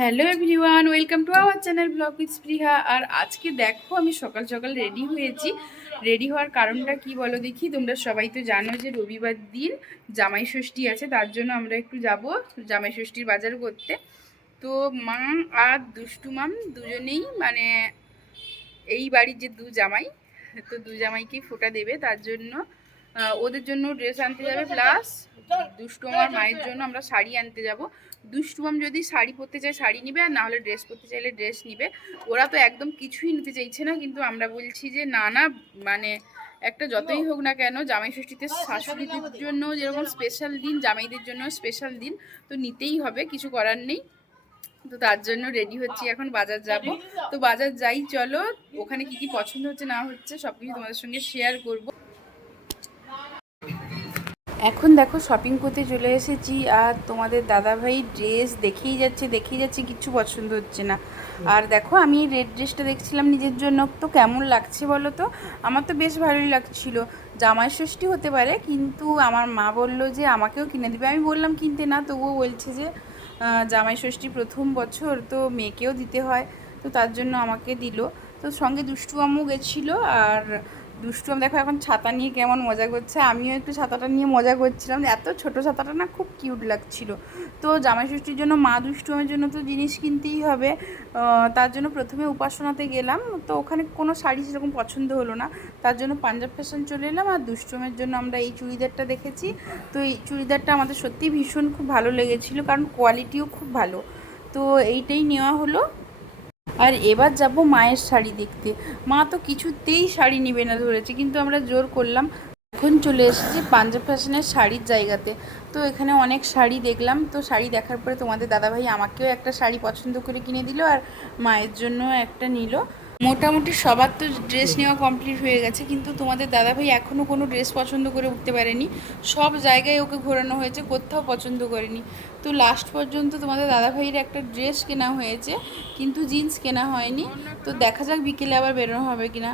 Hello everyone, welcome to our channel blog with Spriha. আর আজকে দেখো, আমি সকাল সকাল রেডি হয়েছি। রেডি হওয়ার কারণটা কি বলো দেখি? তোমরা সবাই তো জানো যে রবিবার দিন জামাই ষষ্ঠী আছে, তার জন্য আমরা একটু যাব জামাই ষষ্ঠীর বাজার করতে। তো মা আর দুষ্টু মাম দুজনেই মানে এই বাড়ির যে দু জামাই, তো দু জামাইকেই ফোটা দেবে, তার জন্য ওদের জন্য ড্রেস আনতে যাবে প্লাস দুষ্টু আমার মায়ের জন্য আমরা শাড়ি আনতে যাব। দুষ্টুমাম যদি শাড়ি পরতে চায় শাড়ি নিবে আর না হলে ড্রেস পরতে চাইলে ড্রেস নিবে। ওরা তো একদম কিছুই নিতে চাইছে না কিন্তু আমরা বলছি যে না না মানে একটা যতই হোক না কেন জামাই ষষ্ঠীতে শাশুড়িদের জন্য যেরকম স্পেশাল দিন জামাইদের জন্য স্পেশাল দিন তো নিতেই হবে কিছু করার নেই। তো তার জন্য রেডি হচ্ছি এখন বাজার যাব। তো। বাজার যাই চলো। ওখানে কি কি পছন্দ হচ্ছে না হচ্ছে সব কিছু তোমাদের সঙ্গে শেয়ার করব। এখন দেখো শপিং করতে চলে এসেছি আর তোমাদের দাদাভাই ড্রেস দেখেই যাচ্ছে দেখেই যাচ্ছে, কিচ্ছু পছন্দ হচ্ছে না। আর দেখো আমি রেড ড্রেসটা দেখছিলাম নিজের জন্য, তো কেমন লাগছে বলো তো? আমার তো বেশ ভালোই লাগছিল। জামাই ষষ্ঠী হতে পারে, কিন্তু আমার মা বলল যে আমাকেও কিনে দিবে। আমি বললাম, কিনতে না। তবুও বলছে যে জামাই ষষ্ঠী প্রথম বছর তো মেয়েকেও দিতে হয়। তো তার জন্য আমাকে দিল। তো সঙ্গে দুষ্টু আম্মু গেছিল আর দুষ্টু আম দেখো এখন ছাতা নিয়ে কেমন মজা করছে। আমিও একটু ছাতাটা নিয়ে মজা করছিলাম। এত ছোট ছাতাটা না খুব কিউট লাগছিল। তো জামাই ষষ্ঠীর জন্য, মা দুষ্টু আমের জন্য তো জিনিস কিনতেই হবে। তার জন্য প্রথমে উপাসনাতে গেলাম। তো ওখানে কোনো শাড়ি সেরকম পছন্দ হলো না। তার জন্য পাঞ্জাব ফ্যাশন চলে এলাম আর দুষ্টমের জন্য আমরা এই চুড়িদারটা দেখেছি। তো এই চুড়িদারটা আমাদের সত্যিই ভীষণ খুব ভালো লেগেছিলো, কারণ কোয়ালিটিও খুব ভালো। তো এইটাই নেওয়া হলো। আর এবার যাব মায়ের শাড়ি দেখতে। মা তো কিছুতেই শাড়ি নিবে না ধরেছে, কিন্তু আমরা জোর করলাম। এখন চলে এসেছি পাঞ্জাব ফ্যাশনের শাড়ির জায়গাতে। তো এখানে অনেক শাড়ি দেখলাম, তো শাড়ি দেখার পরে তোমাদের দাদাভাই আমাকেও একটা শাড়ি পছন্দ করে কিনে দিল আর মায়ের জন্য একটা নিল। মোটামুটি সবার তো ড্রেস নেওয়া কমপ্লিট হয়ে গেছে, কিন্তু তোমাদের দাদাভাই এখনও কোনো ড্রেস পছন্দ করে উঠতে পারেনি। সব জায়গায় ওকে ঘোরানো হয়েছে, কোথাও পছন্দ করেনি। তো লাস্ট পর্যন্ত তোমাদের দাদাভাইয়ের একটা ড্রেস কেনা হয়েছে, কিন্তু জিন্স কেনা হয়নি। তো দেখা যাক বিকেলে আবার বেরোনো হবে কিনা।